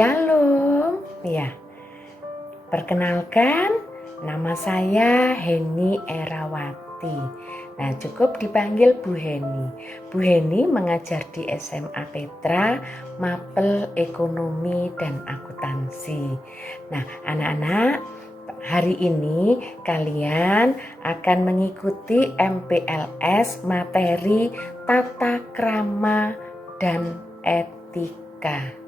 Shalom, ya. Perkenalkan, nama saya Heni Erawati. Nah, cukup dipanggil Bu Heni. Bu Heni mengajar di SMA Petra, Mapel Ekonomi dan Akuntansi. Nah, anak-anak, hari ini kalian akan mengikuti MPLS materi tata krama dan etika.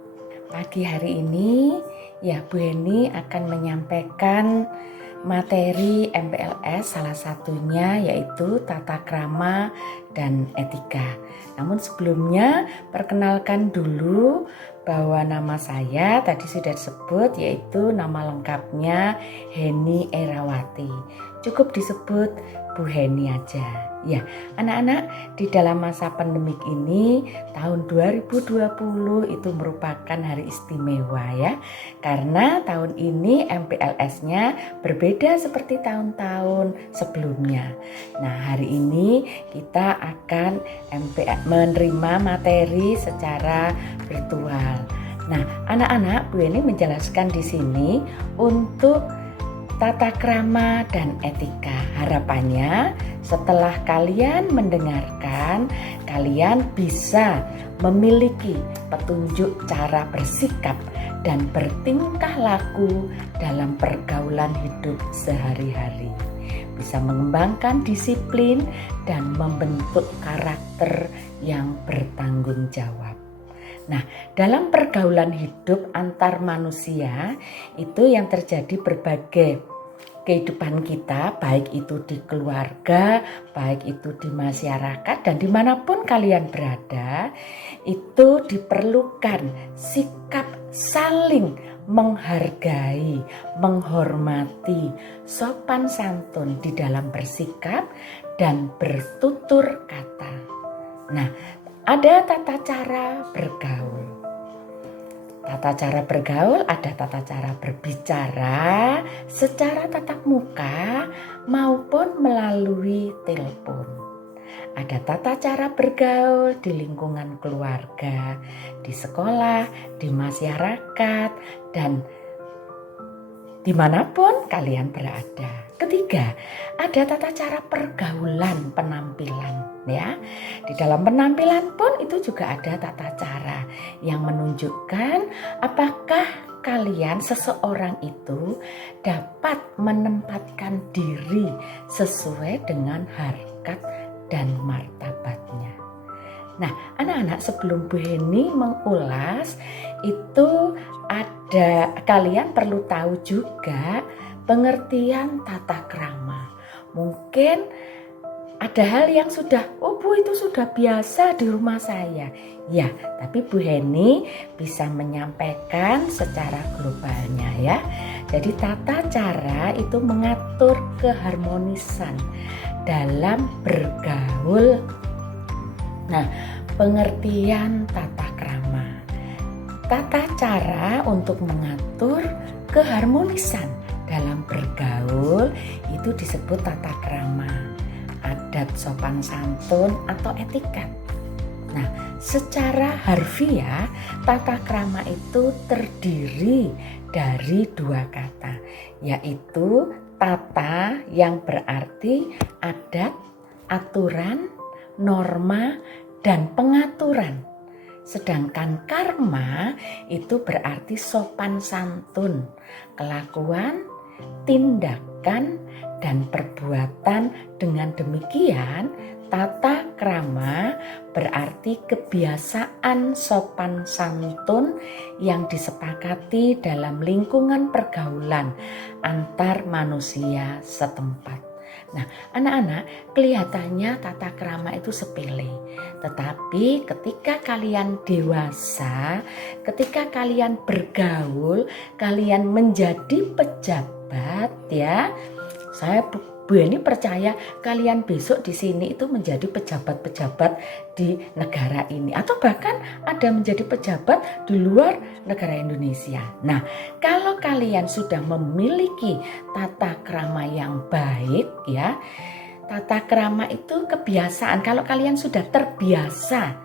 Pagi hari ini ya Bu Heni akan menyampaikan materi MPLS, salah satunya yaitu tata krama dan etika. Namun sebelumnya perkenalkan dulu bahwa nama saya tadi sudah disebut, yaitu nama lengkapnya Heni Erawati. Cukup disebut Bu Heni aja. Ya, anak-anak, di dalam masa pandemik ini tahun 2020 itu merupakan hari istimewa ya. Karena tahun ini MPLS-nya berbeda seperti tahun-tahun sebelumnya. Nah, hari ini kita akan menerima materi secara virtual. Nah, anak-anak, Bu Heni menjelaskan di sini untuk tata krama dan etika. Harapannya setelah kalian mendengarkan, kalian bisa memiliki petunjuk cara bersikap dan bertingkah laku dalam pergaulan hidup sehari-hari. Bisa mengembangkan disiplin dan membentuk karakter yang bertanggung jawab. Nah, dalam pergaulan hidup antar manusia itu yang terjadi berbagai kehidupan kita, baik itu di keluarga, baik itu di masyarakat, dan dimanapun kalian berada, itu diperlukan sikap saling menghargai, menghormati, sopan santun di dalam bersikap dan bertutur kata. Nah, ada tata cara bergaul. Tata cara bergaul, ada tata cara berbicara secara tatap muka maupun melalui telepon. Ada tata cara bergaul di lingkungan keluarga, di sekolah, di masyarakat, dan dimanapun kalian berada. Ketiga, ada tata cara pergaulan penampilan ya. Di dalam penampilan pun itu juga ada tata cara yang menunjukkan apakah kalian seseorang itu dapat menempatkan diri sesuai dengan harkat dan martabatnya. Nah, anak-anak, sebelum Bu Heni mengulas itu ada, kalian perlu tahu juga pengertian tata krama. Mungkin ada hal yang sudah, oh Bu, itu sudah biasa di rumah saya. Ya, tapi Bu Heni bisa menyampaikan secara globalnya ya. Jadi tata cara itu mengatur keharmonisan dalam bergaul. Nah, pengertian tata krama. Tata cara untuk mengatur keharmonisan dalam bergaul itu disebut tata krama, adat sopan santun atau etiket. Nah, secara harfiah tata krama itu terdiri dari dua kata, yaitu tata yang berarti adat, aturan, norma, dan pengaturan. Sedangkan karma itu berarti sopan santun, kelakuan, tindakan, dan perbuatan. Dengan demikian, tata krama berarti kebiasaan sopan santun yang disepakati dalam lingkungan pergaulan antar manusia setempat. Nah, anak-anak, kelihatannya tata krama itu sepele. Tetapi ketika kalian dewasa, ketika kalian bergaul, kalian menjadi pejabat ya. Saya Bu Heni percaya kalian besok di sini itu menjadi pejabat-pejabat di negara ini, atau bahkan ada menjadi pejabat di luar negara Indonesia. Nah, kalau kalian sudah memiliki tata krama yang baik ya, tata krama itu kebiasaan. Kalau kalian sudah terbiasa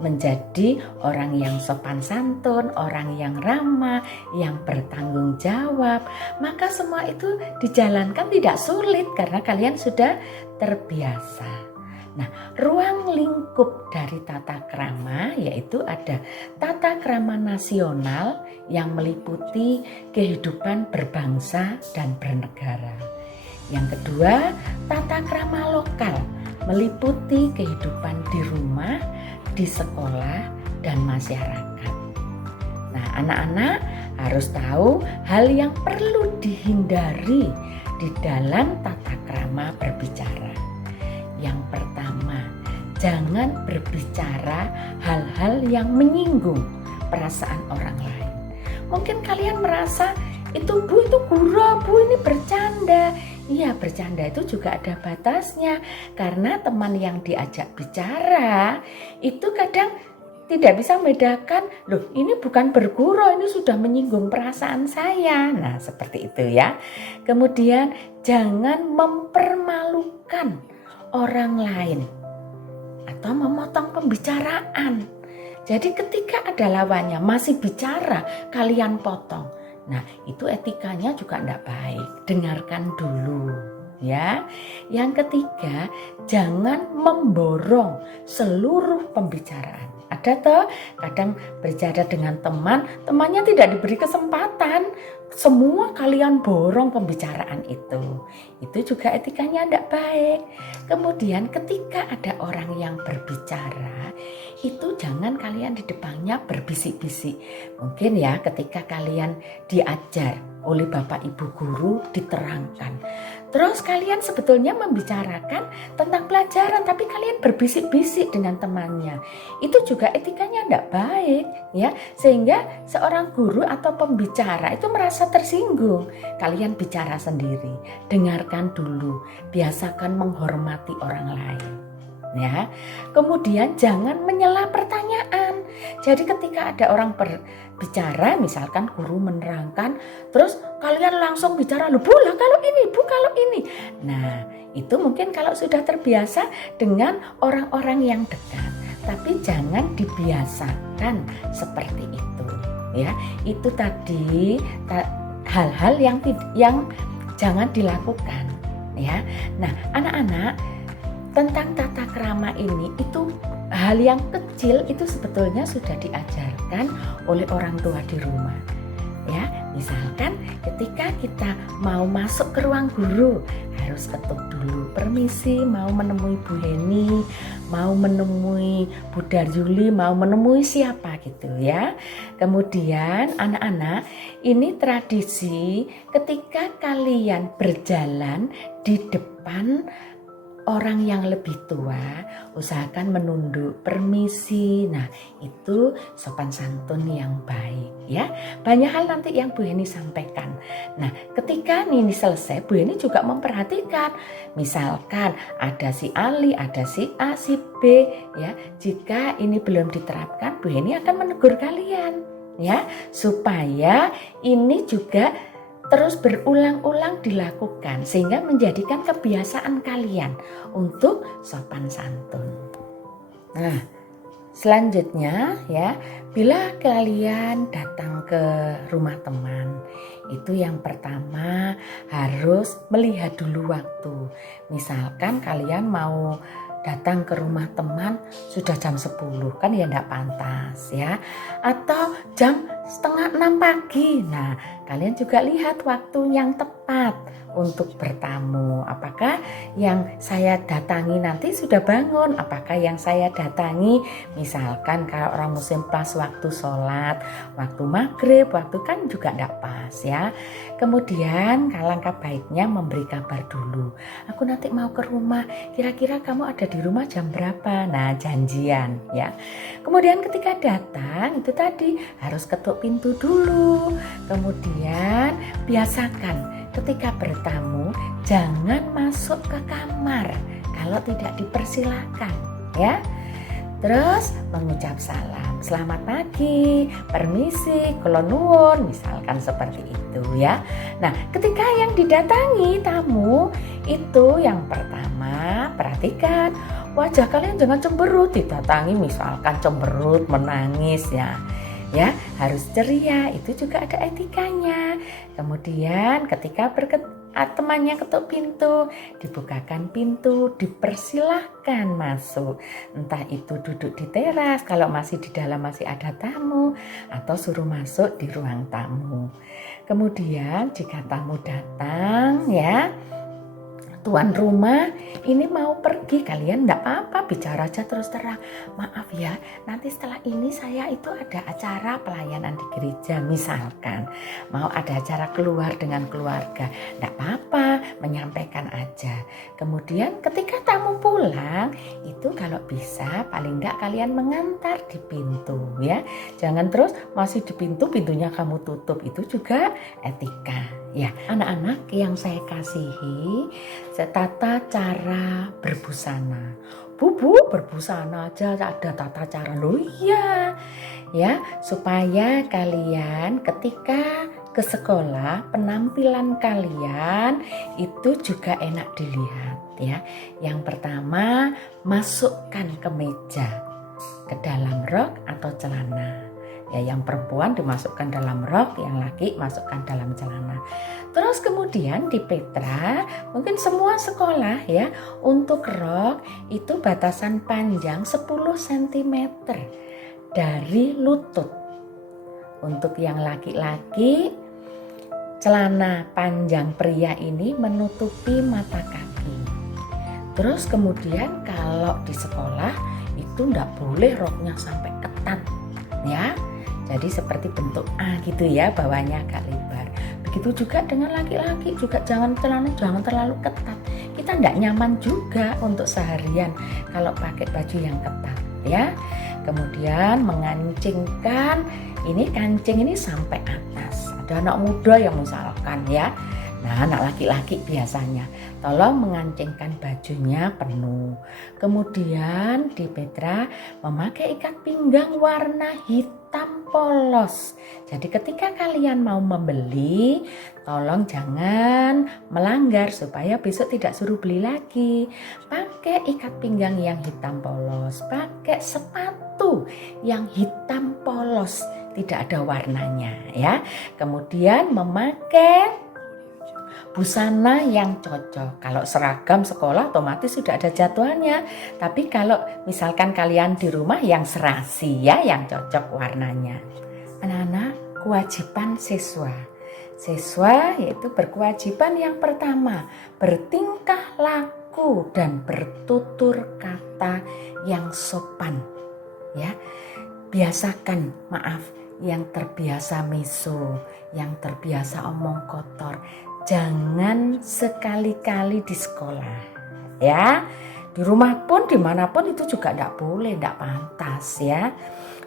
menjadi orang yang sopan santun, orang yang ramah, yang bertanggung jawab, maka semua itu dijalankan tidak sulit karena kalian sudah terbiasa. Nah, ruang lingkup dari tata krama yaitu ada tata krama nasional yang meliputi kehidupan berbangsa dan bernegara. Yang kedua, tata krama lokal meliputi kehidupan di rumah, di sekolah, dan masyarakat. Nah, anak-anak harus tahu hal yang perlu dihindari di dalam tata krama berbicara. Yang pertama, jangan berbicara hal-hal yang menyinggung perasaan orang lain. Mungkin kalian merasa itu gurau, Bu ini bercanda. Iya, bercanda itu juga ada batasnya, karena teman yang diajak bicara itu kadang tidak bisa membedakan, loh ini bukan bergurau, ini sudah menyinggung perasaan saya. Nah, seperti itu ya. Kemudian jangan mempermalukan orang lain atau memotong pembicaraan. Jadi ketika ada lawannya masih bicara, kalian potong. Nah, itu etikanya juga tidak baik. Dengarkan dulu, ya. Yang ketiga, jangan memborong seluruh pembicaraan. Ada toh kadang berbicara dengan teman, temannya tidak diberi kesempatan, semua kalian borong pembicaraan itu. Itu juga etikanya tidak baik. Kemudian ketika ada orang yang berbicara, itu jangan kalian di depannya berbisik-bisik. Mungkin ya ketika kalian diajar oleh Bapak Ibu guru diterangkan. Terus kalian sebetulnya membicarakan tentang pelajaran tapi kalian berbisik-bisik dengan temannya. Itu juga etikanya tidak baik ya. Sehingga seorang guru atau pembicara itu merasa tersinggung. Kalian bicara sendiri, dengarkan dulu, biasakan menghormati orang lain. Ya, kemudian jangan menyela pertanyaan. Jadi ketika ada orang berbicara, misalkan guru menerangkan, terus kalian langsung bicara, Bu lah kalau ini, Bu kalau ini. Nah, itu mungkin kalau sudah terbiasa dengan orang-orang yang dekat, tapi jangan dibiasakan seperti itu. Ya, itu tadi hal-hal yang jangan dilakukan. Ya, nah anak-anak. Tentang tata krama ini itu hal yang kecil itu sebetulnya sudah diajarkan oleh orang tua di rumah. Ya, misalkan ketika kita mau masuk ke ruang guru harus ketuk dulu, permisi mau menemui Bu Heni, mau menemui Bu Daryuli, mau menemui siapa gitu ya. Kemudian anak-anak, ini tradisi ketika kalian berjalan di depan orang yang lebih tua, usahakan menunduk, permisi. Nah, itu sopan santun yang baik ya. Banyak hal nanti yang Bu Heni sampaikan. Nah, ketika ini selesai, Bu Heni juga memperhatikan. Misalkan ada si Ali, ada si A, si B ya. Jika ini belum diterapkan, Bu Heni akan menegur kalian ya, supaya ini juga terus berulang-ulang dilakukan sehingga menjadikan kebiasaan kalian untuk sopan santun. Nah, selanjutnya ya, bila kalian datang ke rumah teman, itu yang pertama harus melihat dulu waktu. Misalkan kalian mau datang ke rumah teman sudah jam 10, kan ya enggak pantas ya. Atau jam 5:30 pagi. Nah, kalian juga lihat waktu yang tepat untuk bertamu. Apakah yang saya datangi nanti sudah bangun? Apakah yang saya datangi misalkan kalau orang muslim pas waktu sholat, waktu maghrib, waktu kan juga enggak pas ya. Kemudian alangkah baiknya memberi kabar dulu. Aku nanti mau ke rumah, kira-kira kamu ada di rumah jam berapa? Nah, janjian ya. Kemudian ketika datang itu tadi harus ketuk pintu dulu. Kemudian biasakan ketika bertamu jangan masuk ke kamar kalau tidak dipersilakan ya. Terus mengucap salam, selamat pagi, permisi, kula nuwun, misalkan seperti itu ya. Nah, ketika yang didatangi tamu itu yang pertama perhatikan wajah kalian jangan cemberut, didatangi misalkan cemberut, menangis ya. Ya, harus ceria, itu juga ada etikanya. Kemudian ketika temannya ketuk pintu, dibukakan pintu, dipersilahkan masuk. Entah itu duduk di teras, kalau masih di dalam masih ada tamu, atau suruh masuk di ruang tamu. Kemudian jika tamu datang ya, tuan rumah ini mau pergi, kalian enggak apa-apa, bicara aja terus terang. Maaf ya, nanti setelah ini saya itu ada acara pelayanan di gereja misalkan. Mau ada acara keluar dengan keluarga. Enggak apa-apa, menyampaikan aja. Kemudian ketika tamu pulang, itu kalau bisa paling enggak kalian mengantar di pintu ya. Jangan terus masih di pintu, pintunya kamu tutup, itu juga etika. Ya, anak-anak yang saya kasihi, tata cara berbusana. Bu, berbusana aja ada tata cara. Loh iya, ya, supaya kalian ketika ke sekolah penampilan kalian itu juga enak dilihat ya. Yang pertama, masukkan kemeja ke dalam rok atau celana. Ya, yang perempuan dimasukkan dalam rok, yang laki masukkan dalam celana. Terus kemudian di Petra, mungkin semua sekolah ya, untuk rok itu batasan panjang 10 cm dari lutut. Untuk yang laki-laki, celana panjang pria ini menutupi mata kaki. Terus kemudian kalau di sekolah itu enggak boleh roknya sampai ketat ya. Jadi seperti bentuk A gitu ya, bawahnya agak lebar. Begitu juga dengan laki-laki, juga celana jangan terlalu ketat. Kita enggak nyaman juga untuk seharian kalau pakai baju yang ketat ya. Kemudian mengancingkan, ini kancing ini sampai atas. Ada anak muda yang misalkan ya. Nah, anak laki-laki biasanya tolong mengancingkan bajunya penuh. Kemudian di Petra memakai ikat pinggang warna hitam polos. Jadi ketika kalian mau membeli, tolong jangan melanggar supaya besok tidak suruh beli lagi. Pakai ikat pinggang yang hitam polos, pakai sepatu yang hitam polos, tidak ada warnanya ya. Kemudian memakai busana yang cocok. Kalau seragam sekolah otomatis sudah ada jadwalnya. Tapi kalau misalkan kalian di rumah yang serasi ya, yang cocok warnanya. Anak-anak, kewajiban siswa. Siswa yaitu berkewajiban yang pertama, bertingkah laku dan bertutur kata yang sopan. Ya, biasakan, yang terbiasa meso, yang terbiasa omong kotor, jangan sekali-kali di sekolah ya. Di rumah pun dimanapun itu juga tidak boleh, tidak pantas ya.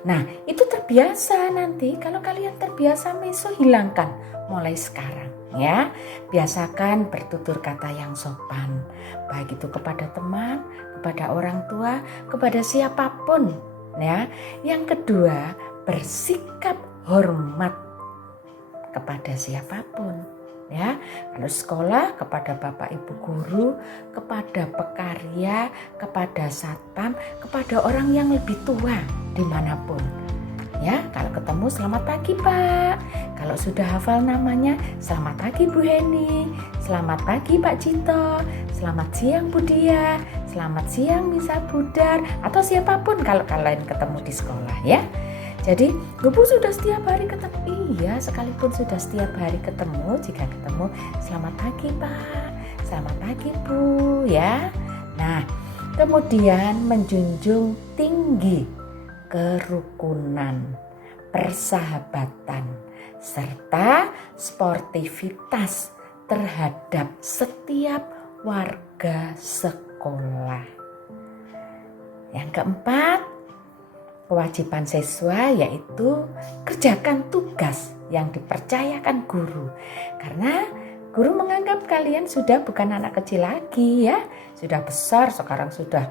Nah itu terbiasa, nanti kalau kalian terbiasa meso, hilangkan mulai sekarang ya. Biasakan bertutur kata yang sopan, baik itu kepada teman, kepada orang tua, kepada siapapun ya. Yang kedua, bersikap hormat kepada siapapun ya. Kalau sekolah, kepada bapak ibu guru, kepada pekarya, kepada satpam, kepada orang yang lebih tua dimanapun ya. Kalau ketemu, selamat pagi Pak. Kalau sudah hafal namanya, selamat pagi Bu Heni, selamat pagi Pak Cito, selamat siang Bu Dia, selamat siang Misa Budar, atau siapapun kalau kalian ketemu di sekolah ya. Jadi, Bu sudah setiap hari ketemu. Iya, sekalipun sudah setiap hari ketemu, jika ketemu, selamat pagi Pak, selamat pagi Bu ya. Nah, kemudian menjunjung tinggi kerukunan, persahabatan, serta sportivitas terhadap setiap warga sekolah. Yang keempat, kewajiban siswa yaitu kerjakan tugas yang dipercayakan guru. Karena guru menganggap kalian sudah bukan anak kecil lagi ya. Sudah besar, sekarang sudah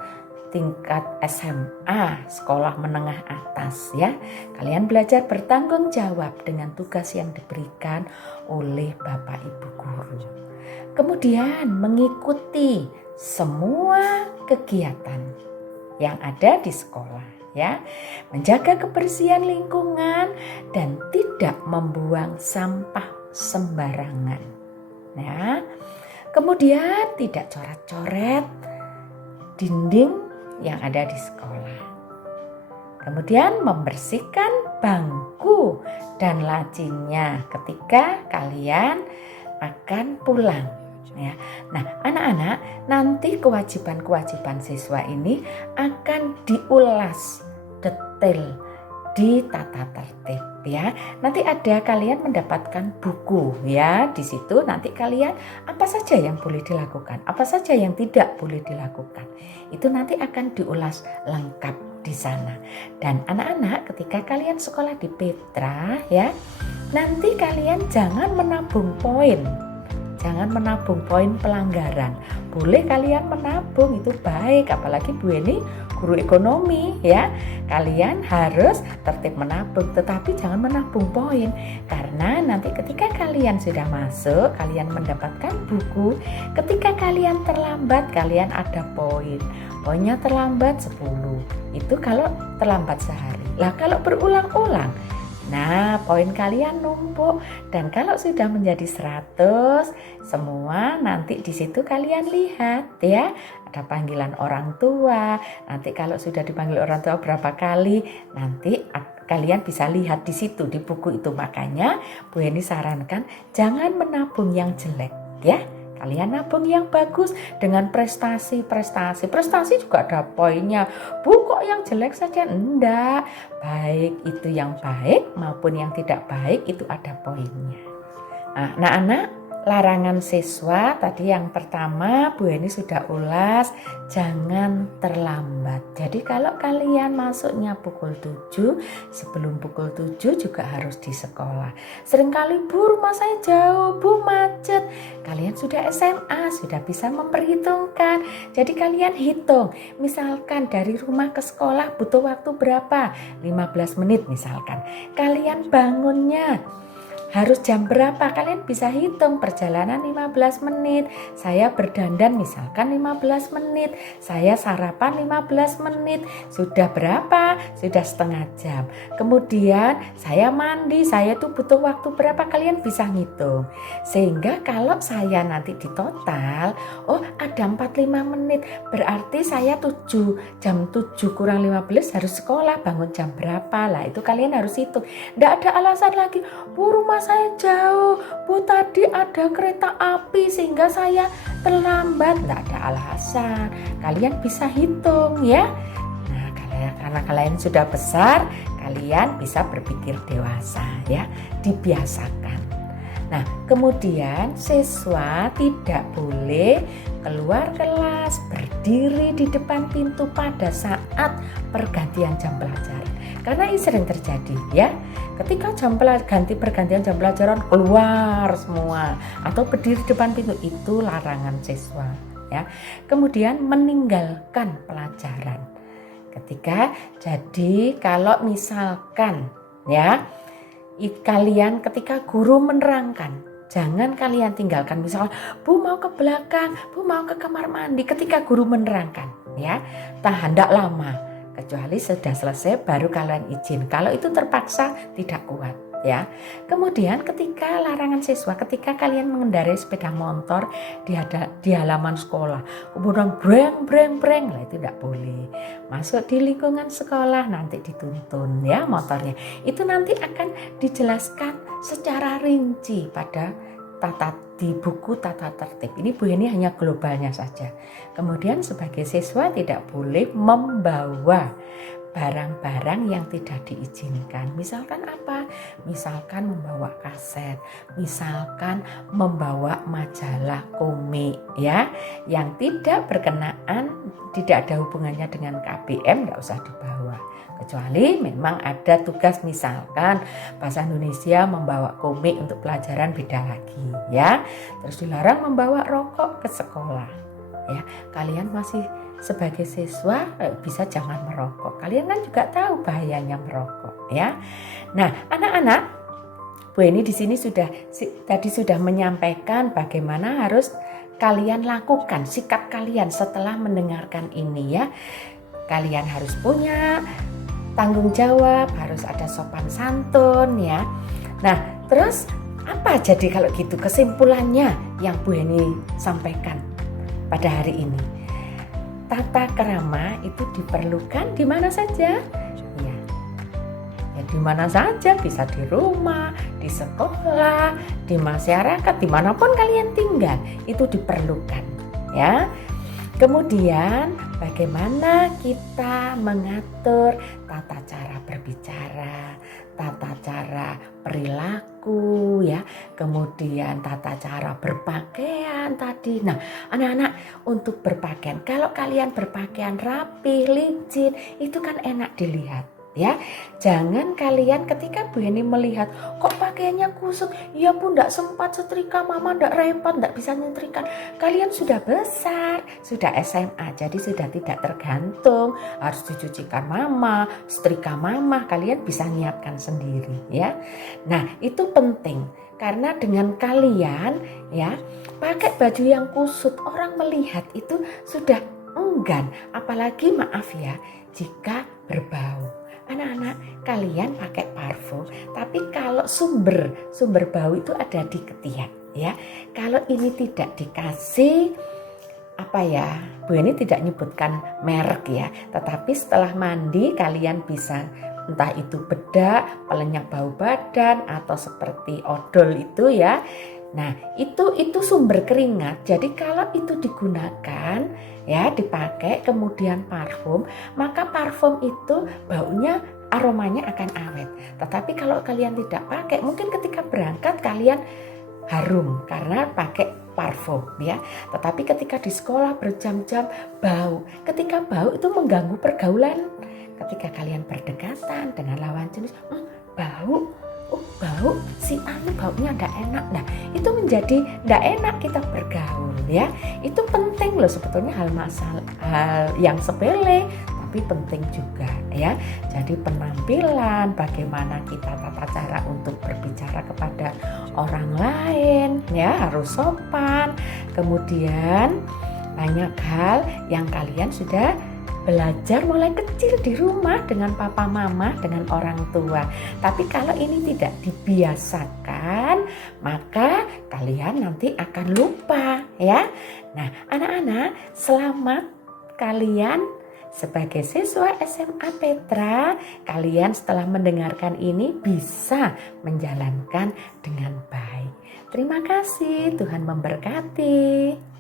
tingkat SMA, sekolah menengah atas ya. Kalian belajar bertanggung jawab dengan tugas yang diberikan oleh Bapak Ibu guru. Kemudian mengikuti semua kegiatan yang ada di sekolah, ya. Menjaga kebersihan lingkungan dan tidak membuang sampah sembarangan. Ya. Kemudian tidak coret-coret dinding yang ada di sekolah. Kemudian membersihkan bangku dan lacinya ketika kalian akan pulang. Ya. Nah, anak-anak, nanti kewajiban-kewajiban siswa ini akan diulas detail di tata tertib, ya. Nanti ada kalian mendapatkan buku, ya. Di situ nanti kalian apa saja yang boleh dilakukan, apa saja yang tidak boleh dilakukan. Itu nanti akan diulas lengkap di sana. Dan anak-anak, ketika kalian sekolah di Petra, ya, nanti kalian jangan menabung poin. Jangan menabung poin pelanggaran. Boleh kalian menabung, itu baik. Apalagi Bu Eni guru ekonomi, ya. Kalian harus tertib menabung, tetapi jangan menabung poin. Karena nanti ketika kalian sudah masuk, kalian mendapatkan buku. Ketika kalian terlambat, kalian ada poin. Poinnya terlambat 10. Itu kalau terlambat sehari. Lah kalau berulang-ulang, nah, poin kalian numpuk, dan kalau sudah menjadi 100, semua nanti di situ kalian lihat, ya. Ada panggilan orang tua. Nanti kalau sudah dipanggil orang tua berapa kali, nanti kalian bisa lihat di situ di buku itu. Makanya Bu Eni sarankan jangan menabung yang jelek, ya. Kalian nabung yang bagus dengan prestasi. Prestasi juga ada poinnya. Bu, kok yang jelek saja? Enggak. Baik itu yang baik maupun yang tidak baik itu ada poinnya. Nah, anak-anak, larangan siswa tadi yang pertama Bu Eni sudah ulas, jangan terlambat. Jadi kalau kalian masuknya pukul 7, sebelum pukul 7 juga harus di sekolah. Seringkali Bu, rumah saya jauh, Bu, macet. Kalian sudah SMA, sudah bisa memperhitungkan. Jadi kalian hitung, misalkan dari rumah ke sekolah butuh waktu berapa? 15 menit misalkan. Kalian bangunnya harus jam berapa? Kalian bisa hitung perjalanan 15 menit. Saya berdandan misalkan 15 menit. Saya sarapan 15 menit. Sudah berapa? Sudah setengah jam. Kemudian saya mandi. Saya tuh butuh waktu berapa? Kalian bisa ngitung. Sehingga kalau saya nanti di total, oh ada 45 menit. Berarti saya jam 7 kurang 15 harus sekolah. Bangun jam berapa? Lah itu kalian harus hitung. Nggak ada alasan lagi. Bu, rumah saya jauh, Bu, tadi ada kereta api sehingga saya terlambat. Nggak ada alasan. Kalian bisa hitung, ya. Nah, karena kalian sudah besar, kalian bisa berpikir dewasa, ya. Dibiasakan. Nah, kemudian siswa tidak boleh keluar kelas, berdiri di depan pintu pada saat pergantian jam pelajaran. Karena ini sering terjadi, ya. Ketika pergantian jam pelajaran keluar semua atau berdiri di depan pintu, itu larangan siswa, ya. Kemudian meninggalkan pelajaran. Jadi kalau misalkan, ya, kalian ketika guru menerangkan, jangan kalian tinggalkan. Misalkan Bu mau ke belakang, Bu mau ke kamar mandi, ketika guru menerangkan, ya, tahan, tidak lama. Kecuali sudah selesai baru kalian izin. Kalau itu terpaksa tidak kuat, ya. Kemudian ketika larangan siswa, ketika kalian mengendarai sepeda motor di halaman sekolah, kemudian breng, lah itu tidak boleh. Masuk di lingkungan sekolah nanti dituntun, ya, motornya. Itu nanti akan dijelaskan secara rinci pada di buku tata tertib. Ini Bu Eni hanya globalnya saja. Kemudian sebagai siswa tidak boleh membawa barang-barang yang tidak diizinkan. Misalkan apa? Misalkan membawa kaset, misalkan membawa majalah komik, ya, yang tidak berkenaan, tidak ada hubungannya dengan KBM, tidak usah dibawa. Kecuali memang ada tugas, misalkan bahasa Indonesia membawa komik untuk pelajaran beda lagi, ya. Terus dilarang membawa rokok ke sekolah, ya. Kalian masih sebagai siswa bisa jangan merokok. Kalian kan juga tahu bahayanya merokok, ya. Nah, anak-anak, Bu Eni di sini tadi sudah menyampaikan bagaimana harus kalian lakukan, sikap kalian setelah mendengarkan ini ya. Kalian harus punya tanggung jawab, harus ada sopan santun ya. Nah, terus apa jadi kalau gitu kesimpulannya yang Bu Eni sampaikan pada hari ini? Tata krama itu diperlukan di mana saja? Ya di mana saja, bisa di rumah, di sekolah, di masyarakat, dimanapun kalian tinggal, itu diperlukan ya. Kemudian bagaimana kita mengatur tata cara berbicara, tata cara perilaku ya, kemudian tata cara berpakaian tadi. Nah, anak-anak untuk berpakaian, kalau kalian berpakaian rapi, licin, itu kan enak dilihat. Ya, jangan kalian ketika Bu Eni melihat kok pakaiannya kusut, ya Bu ndak sempat setrika, Mama ndak repot, ndak bisa nyetrika. Kalian sudah besar, sudah SMA, jadi sudah tidak tergantung harus dicucikan Mama, setrika Mama, kalian bisa nyiapkan sendiri ya. Nah, itu penting karena dengan kalian ya pakai baju yang kusut, orang melihat itu sudah enggan, apalagi maaf ya jika berbau. Anak-anak, kalian pakai parfum, tapi kalau sumber bau itu ada di ketiak ya. Kalau ini tidak dikasih Bu Eni tidak nyebutkan merek ya, tetapi setelah mandi kalian bisa entah itu bedak, pelenyak bau badan atau seperti odol itu ya. Nah, itu sumber keringat. Jadi kalau itu digunakan ya, dipakai kemudian parfum, maka parfum itu baunya, aromanya akan awet. Tetapi kalau kalian tidak pakai, mungkin ketika berangkat kalian harum karena pakai parfum ya. Tetapi ketika di sekolah berjam-jam bau. Ketika bau itu mengganggu pergaulan. Ketika kalian berdekatan dengan lawan jenis, bau si anu baunya ndak enak. Nah, itu menjadi ndak enak kita bergaul ya. Itu penting loh sebetulnya, hal yang sepele tapi penting juga ya. Jadi penampilan, bagaimana kita tata cara untuk berbicara kepada orang lain ya, harus sopan. Kemudian banyak hal yang kalian sudah belajar mulai kecil di rumah dengan papa mama, dengan orang tua. Tapi kalau ini tidak dibiasakan, maka kalian nanti akan lupa ya. Nah, anak-anak, selamat kalian sebagai siswa SMA Petra. Kalian setelah mendengarkan ini bisa menjalankan dengan baik. Terima kasih, Tuhan memberkati.